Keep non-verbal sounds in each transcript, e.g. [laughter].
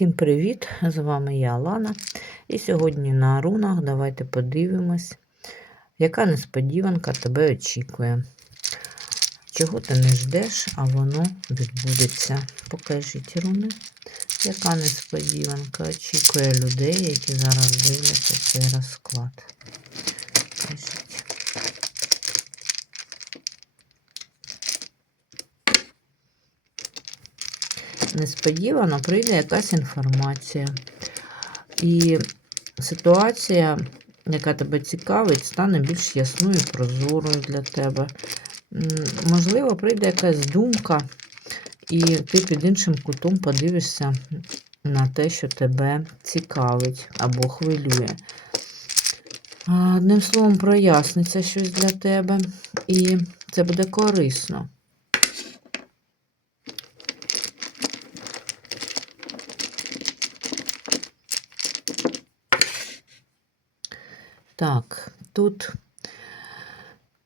Всім привіт! З вами я Алана. І сьогодні на рунах давайте подивимось, яка несподіванка тебе очікує. Чого ти не ждеш, а воно відбудеться. Покажіть руни, яка несподіванка очікує людей, які зараз дивляться цей розклад. Покажіть. Несподівано прийде якась інформація. І ситуація, яка тебе цікавить, стане більш ясною прозорою для тебе. Можливо, прийде якась думка, і ти під іншим кутом подивишся на те, що тебе цікавить або хвилює. Одним словом, проясниться щось для тебе, і це буде корисно. Так, тут,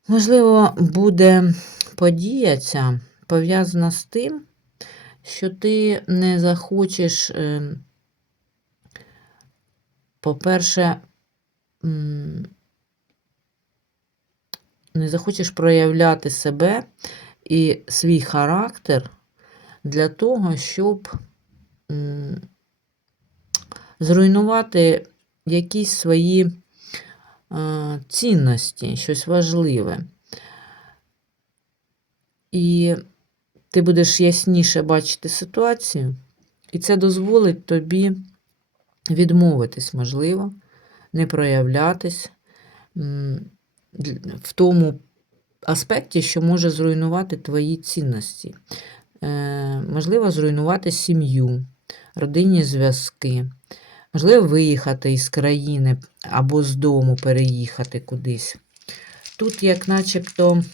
можливо, буде подія ця пов'язана з тим, що ти не захочеш, е, по-перше, не захочеш проявляти себе і свій характер для того, щоб зруйнувати якісь свої цінності, щось важливе. І ти будеш ясніше бачити ситуацію, і це дозволить тобі відмовитись, можливо, не проявлятись в тому аспекті, що може зруйнувати твої цінності. Е, можливо, зруйнувати сім'ю, родинні зв'язки. Можливо, виїхати із країни або з дому переїхати кудись. Тут, як начебто,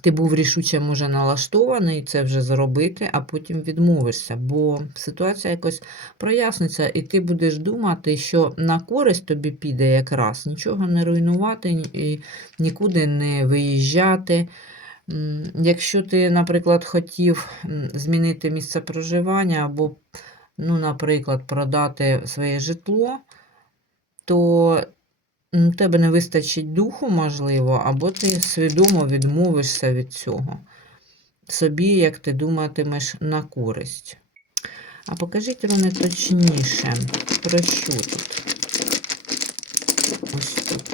ти був рішуче, може, налаштований це вже зробити, а потім відмовишся, бо ситуація якось проясниться, і ти будеш думати, що на користь тобі піде якраз нічого не руйнувати і нікуди не виїжджати. Якщо ти, наприклад, хотів змінити місце проживання або ну, наприклад, продати своє житло, то м, тебе не вистачить духу, можливо, або ти свідомо відмовишся від цього. Собі, як ти думатимеш, на користь. А покажіть руни точніше, про що тут? Ось тут.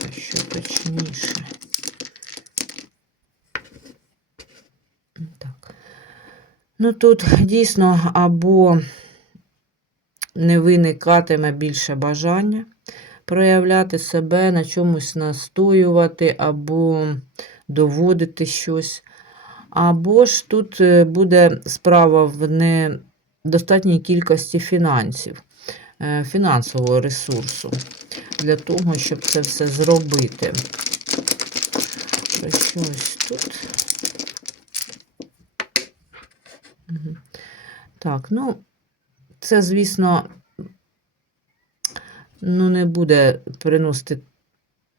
Про що точніше? Ну тут дійсно або не виникатиме більше бажання проявляти себе, на чомусь настоювати, або доводити щось. Або ж тут е, буде справа в недостатній кількості фінансів, е, фінансового ресурсу для того, щоб це все зробити. Щось тут. Так, ну, це, звісно, ну, не буде приносити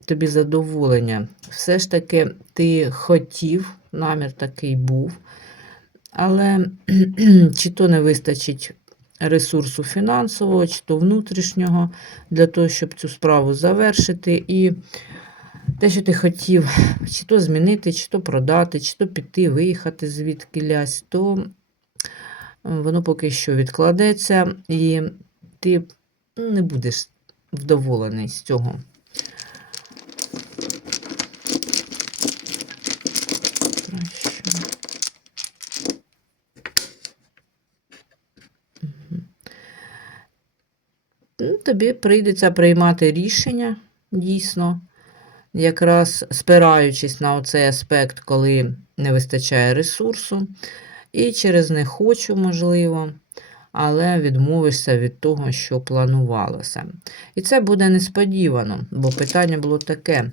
тобі задоволення. Все ж таки ти хотів, намір такий був, але [clears throat] чи то не вистачить ресурсу фінансового, чи то внутрішнього для того, щоб цю справу завершити. І те, що ти хотів, чи то змінити, чи то продати, чи то піти, виїхати звідки лясь, то воно поки що відкладеться, і ти не будеш вдоволений з цього. Тобі прийдеться приймати рішення, дійсно, якраз спираючись на оцей аспект, коли не вистачає ресурсу, і через не хочу, можливо, але відмовишся від того, що планувалося. І це буде несподівано, бо питання було таке,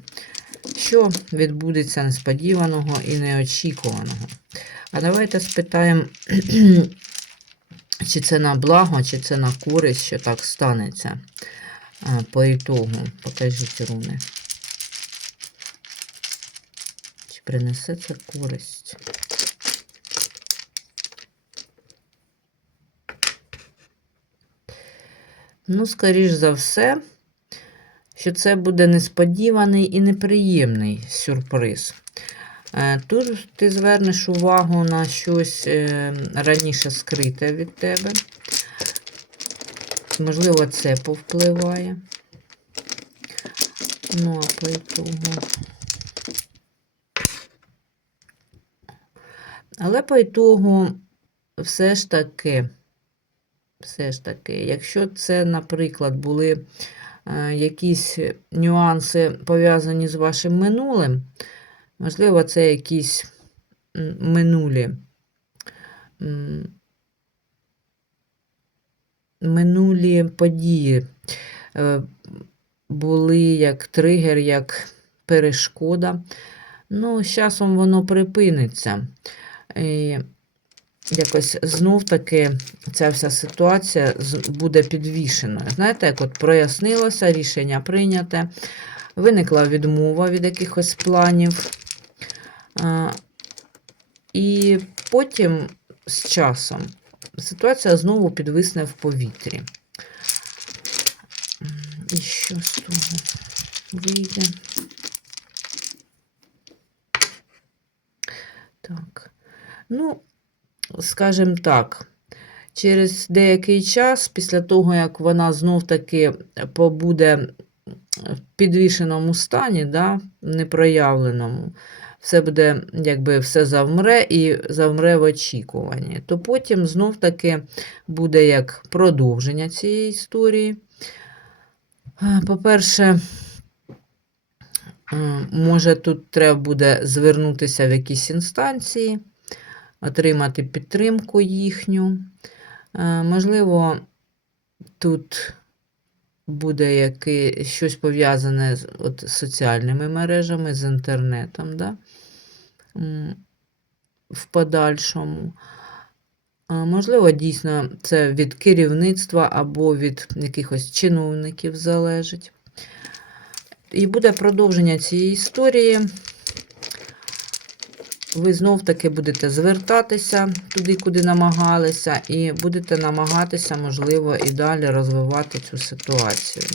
що відбудеться несподіваного і неочікуваного. А давайте спитаємо, [clears throat] чи це на благо, чи це на користь, що так станеться по ітогу. Покажіть руни. Чи принесе це користь? Ну, скоріш за все, що це буде несподіваний і неприємний сюрприз. Е, Тут ти звернеш увагу на щось е, раніше скрите від тебе. Можливо, це повпливає. Ну, а по ітогу. Але по ітогу все ж таки, все ж таки, якщо це, наприклад, були е, якісь нюанси пов'язані з вашим минулим, можливо, це якісь минулі. Минулі події е, були як тригер, як перешкода. Ну, з часом воно припиниться. Якось знов-таки ця вся ситуація буде підвішеною. Знаєте, як от прояснилося, рішення прийняте, виникла відмова від якихось планів. І потім з часом ситуація знову підвисне в повітрі. І що з того вийде? Так. Ну, скажімо так, через деякий час, після того, як вона знов-таки побуде в підвішеному стані, да, непроявленому, все буде, якби все завмре і завмре в очікуванні, то потім знов-таки буде як продовження цієї історії. По-перше, Може, тут треба буде звернутися в якісь інстанції, отримати підтримку їхню. Е, Можливо, тут буде яке, щось пов'язане з от, соціальними мережами, з інтернетом, да? В подальшому. Можливо, дійсно це від керівництва або від якихось чиновників залежить. І буде продовження цієї історії. Ви знов-таки будете звертатися туди, куди намагалися, і будете намагатися, можливо, і далі розвивати цю ситуацію.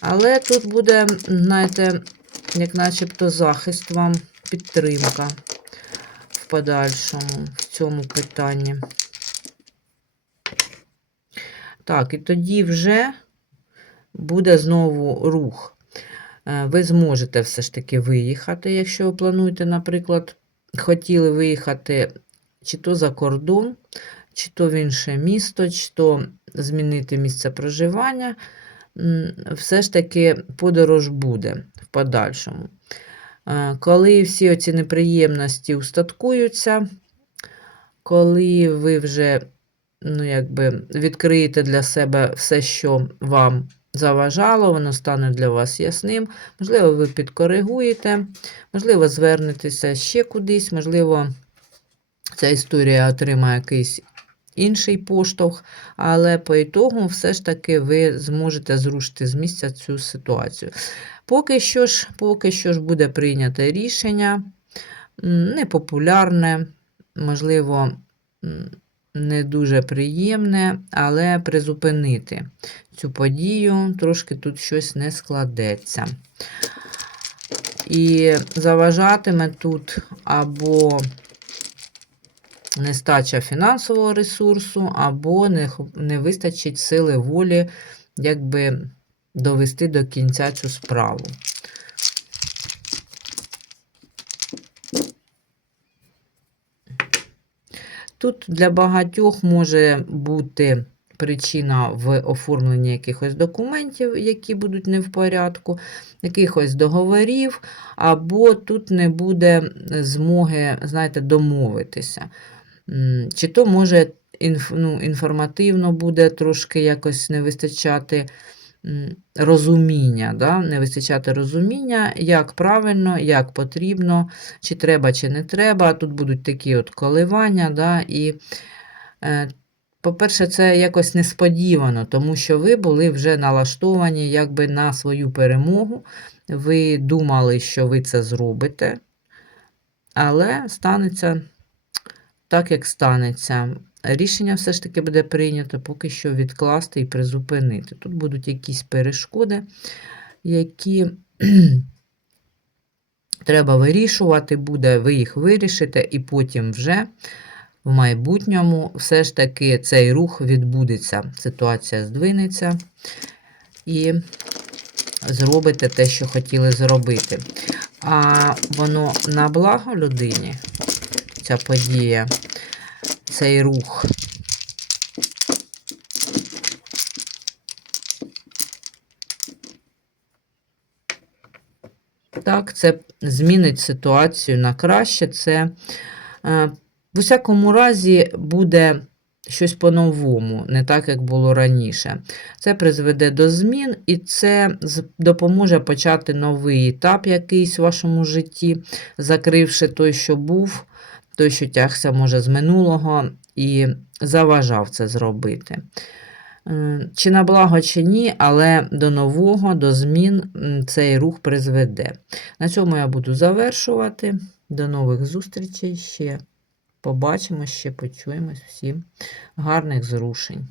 Але тут буде, знаєте, як начебто захист вам, підтримка в подальшому в цьому питанні. Так, і тоді вже буде знову рух. Е, Ви зможете все ж таки виїхати, якщо ви плануєте, наприклад, хотіли виїхати чи то за кордон, чи то в інше місто, чи то змінити місце проживання. Все ж таки подорож буде в подальшому. Е, Коли всі оці неприємності устаткуються, коли ви вже ну, якби, відкриєте для себе все, що вам заважало, воно стане для вас ясним. Можливо, ви підкоригуєте, можливо, звернетеся ще кудись, можливо, ця історія отримає якийсь інший поштовх, але по ітогу все ж таки ви зможете зрушити з місця цю ситуацію. Поки що ж, поки що ж буде прийнято рішення, непопулярне, можливо, не дуже приємне, але призупинити цю подію, трошки тут щось не складеться. І заважатиме тут або нестача фінансового ресурсу, або не, не вистачить сили волі, якби довести до кінця цю справу. Тут для багатьох може бути причина в оформленні якихось документів, які будуть не в порядку, якихось договорів, або тут не буде змоги, знаєте, домовитися. Чи то може інф, ну, інформативно буде трошки якось не вистачати розуміння, да? не вистачати розуміння, як правильно, як потрібно, чи треба, чи не треба. Тут будуть такі от коливання, да? і е, по-перше, це якось несподівано, тому що ви були вже налаштовані якби на свою перемогу. Ви думали, що ви це зробите, але станеться так, як станеться. Рішення все ж таки буде прийнято, поки що відкласти і призупинити. Тут будуть якісь перешкоди, які [clears throat] треба вирішувати буде, ви їх вирішите, і потім вже в майбутньому все ж таки цей рух відбудеться, ситуація здвинеться і зробите те, що хотіли зробити. А воно на благо людині, ця подія, цей рух. Так, це змінить ситуацію на краще. Це е, в усякому разі буде щось по-новому, не так, як було раніше. Це призведе до змін, і це допоможе почати новий етап якийсь в вашому житті, закривши той, що був, той, що тягся, може, з минулого, і заважав це зробити. Е, Чи на благо, чи ні, але до нового, до змін цей рух призведе. На цьому я буду завершувати. До нових зустрічей ще побачимо, ще почуємось. Всім гарних зрушень.